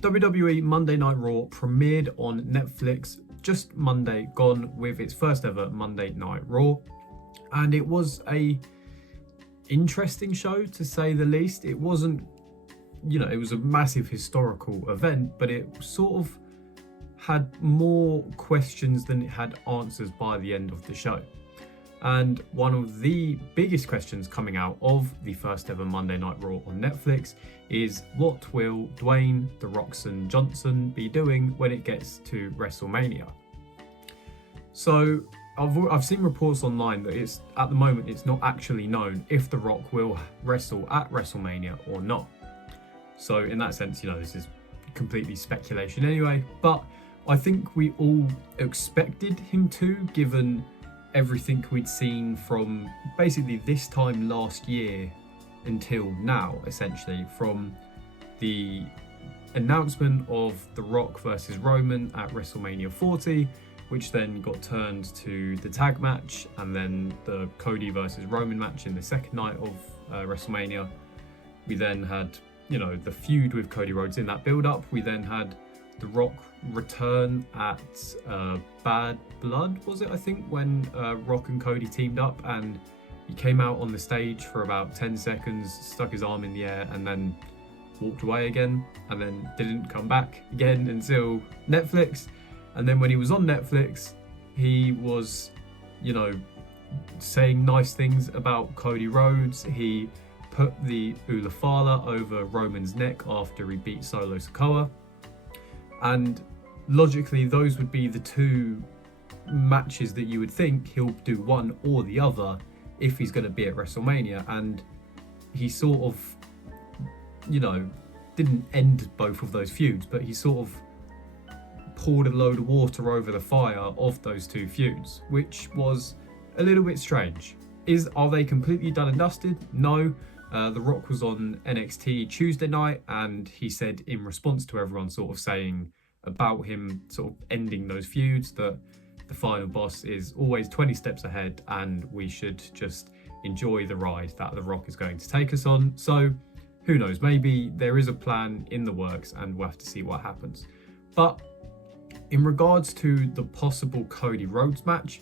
WWE Monday Night Raw premiered on Netflix just Monday gone with its first ever Monday Night Raw, and it was a interesting show to say the least. It wasn't, it was a massive historical event, but it sort of had more questions than it had answers by the end of the show. And one of the biggest questions coming out of the first ever Monday Night Raw on Netflix is, what will Dwayne "The Rockson" Johnson be doing when it gets to WrestleMania? So I've seen reports online that at the moment it's not actually known if The Rock will wrestle at WrestleMania or not. So in that sense, this is completely speculation anyway, but I think we all expected him to, given everything we'd seen from basically this time last year until now, essentially, from the announcement of The Rock versus Roman at WrestleMania 40, which then got turned to the tag match, and then the Cody versus Roman match in the second night of WrestleMania. We then had, the feud with Cody Rhodes in that build-up. We then had The Rock return at Bad Blood, was it, I think, when Rock and Cody teamed up, and he came out on the stage for about 10 seconds, stuck his arm in the air, and then walked away again, and then didn't come back again until Netflix. And then when he was on Netflix, he was, saying nice things about Cody Rhodes. He put the Ulafala over Roman's neck after he beat Solo Sikoa. And logically, those would be the two matches that you would think he'll do one or the other if he's going to be at WrestleMania. And he sort of, didn't end both of those feuds, but he sort of poured a load of water over the fire of those two feuds, which was a little bit strange. Are they completely done and dusted? No. The Rock was on NXT Tuesday night, and he said, in response to everyone sort of saying about him sort of ending those feuds, that the final boss is always 20 steps ahead and we should just enjoy the ride that The Rock is going to take us on. So who knows, maybe there is a plan in the works and we'll have to see what happens. But in regards to the possible Cody Rhodes match,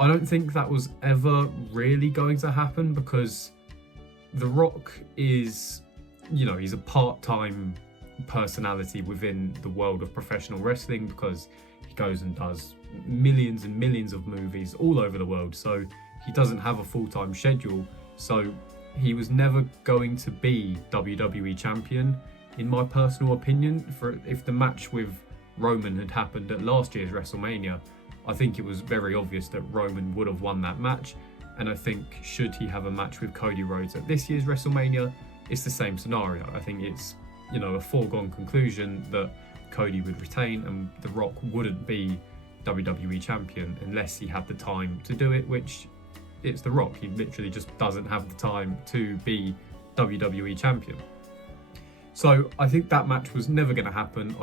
I don't think that was ever really going to happen, because The Rock is, he's a part-time personality within the world of professional wrestling, because he goes and does millions and millions of movies all over the world. So he doesn't have a full-time schedule. So he was never going to be WWE champion, in my personal opinion. If the match with Roman had happened at last year's WrestleMania, I think it was very obvious that Roman would have won that match. And I think, should he have a match with Cody Rhodes at this year's WrestleMania, it's the same scenario. I think it's, a foregone conclusion that Cody would retain and The Rock wouldn't be WWE champion unless he had the time to do it, which it's The Rock. He literally just doesn't have the time to be WWE champion. So I think that match was never going to happen.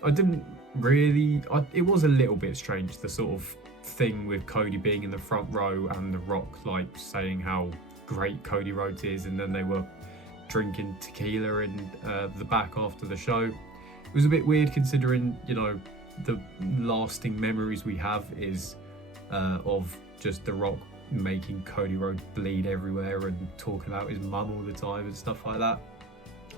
I didn't really... it was a little bit strange, the sort of thing with Cody being in the front row and The Rock saying how great Cody Rhodes is, and then they were drinking tequila in the back after the show. It was a bit weird, considering the lasting memories we have is of just The Rock making Cody Rhodes bleed everywhere and talking about his mum all the time and stuff like that.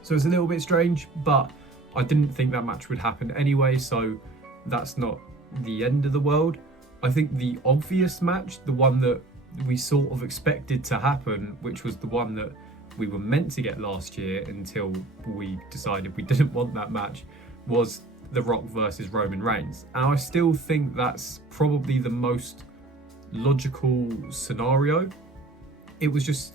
So it's a little bit strange, but I didn't think that match would happen anyway, so that's not the end of the world. I think the obvious match, the one that we sort of expected to happen, which was the one that we were meant to get last year until we decided we didn't want that match, was The Rock versus Roman Reigns. And I still think that's probably the most logical scenario. It was just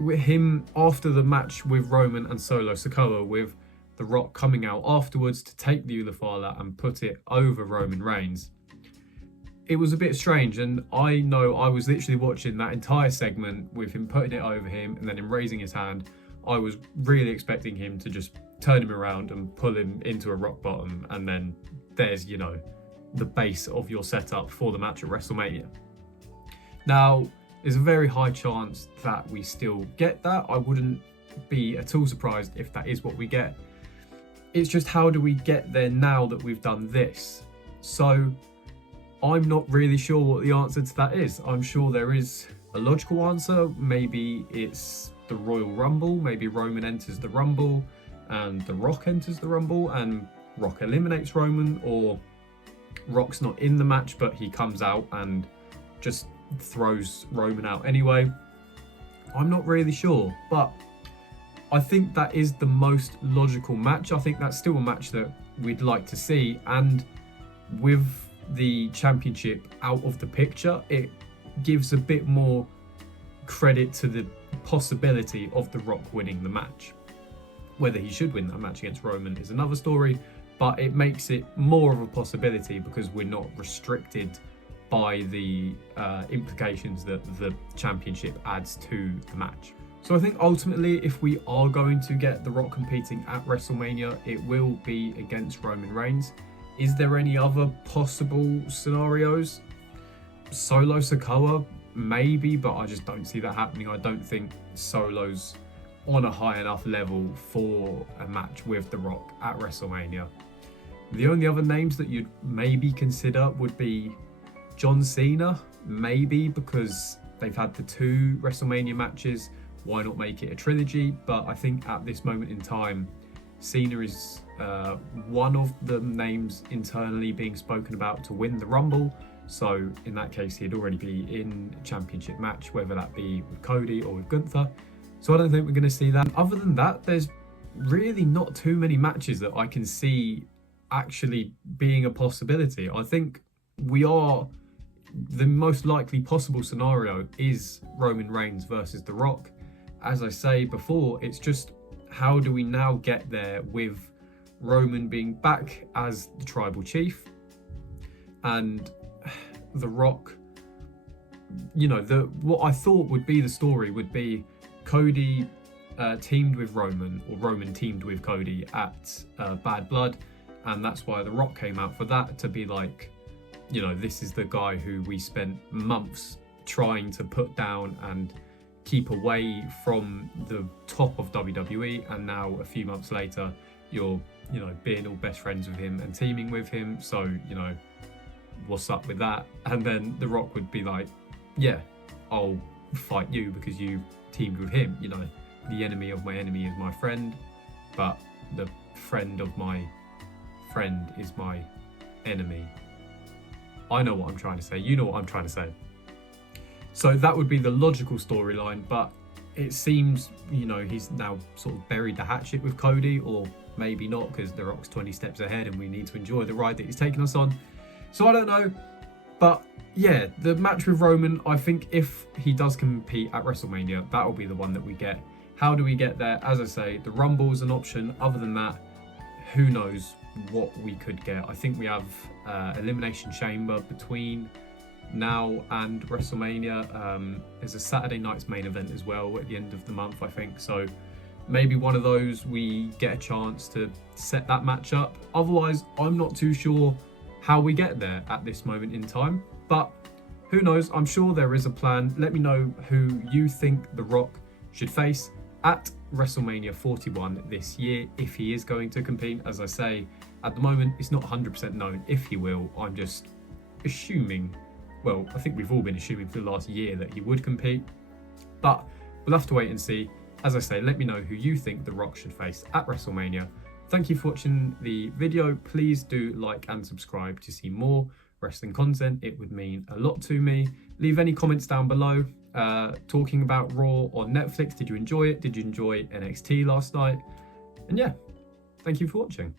with him after the match with Roman and Solo Sikoa, with The Rock coming out afterwards to take the Ulafala and put it over Roman Reigns. It was a bit strange, and I know I was literally watching that entire segment with him putting it over him and then him raising his hand. I was really expecting him to just turn him around and pull him into a rock bottom, and then there's, the base of your setup for the match at WrestleMania. Now, there's a very high chance that we still get that. I wouldn't be at all surprised if that is what we get. It's just, how do we get there now that we've done this? So I'm not really sure what the answer to that is. I'm sure there is a logical answer. Maybe it's the Royal Rumble. Maybe Roman enters the Rumble and The Rock enters the Rumble and Rock eliminates Roman, or Rock's not in the match but he comes out and just throws Roman out anyway. I'm not really sure, but I think that is the most logical match. I think that's still a match that we'd like to see, and with the championship out of the picture, it gives a bit more credit to the possibility of The Rock winning the match. Whether he should win that match against Roman is another story, but it makes it more of a possibility because we're not restricted by the implications that the championship adds to the match. So I think ultimately, if we are going to get The Rock competing at WrestleMania, it will be against Roman Reigns. Is there any other possible scenarios? Solo Sikoa, maybe, but I just don't see that happening. I don't think Solo's on a high enough level for a match with The Rock at WrestleMania. The only other names that you'd maybe consider would be John Cena, maybe, because they've had the 2 WrestleMania matches. Why not make it a trilogy? But I think at this moment in time, Cena is one of the names internally being spoken about to win the Rumble. So in that case, he'd already be in a championship match, whether that be with Cody or with Gunther. So I don't think we're going to see that. Other than that, there's really not too many matches that I can see actually being a possibility. I think the most likely possible scenario is Roman Reigns versus The Rock. As I say before, it's just, how do we now get there with Roman being back as the tribal chief and The Rock? You know, what I thought would be the story would be Cody teamed with Roman, or Roman teamed with Cody at Bad Blood, and that's why The Rock came out for that, to be like, you know, this is the guy who we spent months trying to put down and keep away from the top of WWE, and now a few months later you're, you know, being all best friends with him and teaming with him, so, you know, what's up with that? And then The Rock would be like, yeah, I'll fight you because you teamed with him. You know, the enemy of my enemy is my friend, but the friend of my friend is my enemy. I know what I'm trying to say, you know what I'm trying to say. So that would be the logical storyline, but it seems, you know, he's now sort of buried the hatchet with Cody, or maybe not, because The Rock's 20 steps ahead and we need to enjoy the ride that he's taken us on. So I don't know, but yeah, the match with Roman, I think if he does compete at WrestleMania, that'll be the one that we get. How do we get there? As I say, the Rumble's an option. Other than that, who knows what we could get. I think we have Elimination Chamber between now and WrestleMania. There's a Saturday night's main event as well at the end of the month, I think. So maybe one of those we get a chance to set that match up. Otherwise, I'm not too sure how we get there at this moment in time. But who knows? I'm sure there is a plan. Let me know who you think The Rock should face at WrestleMania 41 this year, if he is going to compete. As I say, at the moment, it's not 100% known if he will. I'm just assuming, well, I think we've all been assuming for the last year that he would compete, but we'll have to wait and see. As I say, let me know who you think The Rock should face at WrestleMania. Thank you for watching the video. Please do like and subscribe to see more wrestling content. It would mean a lot to me. Leave any comments down below talking about Raw on Netflix. Did you enjoy it? Did you enjoy NXT last night? And yeah, thank you for watching.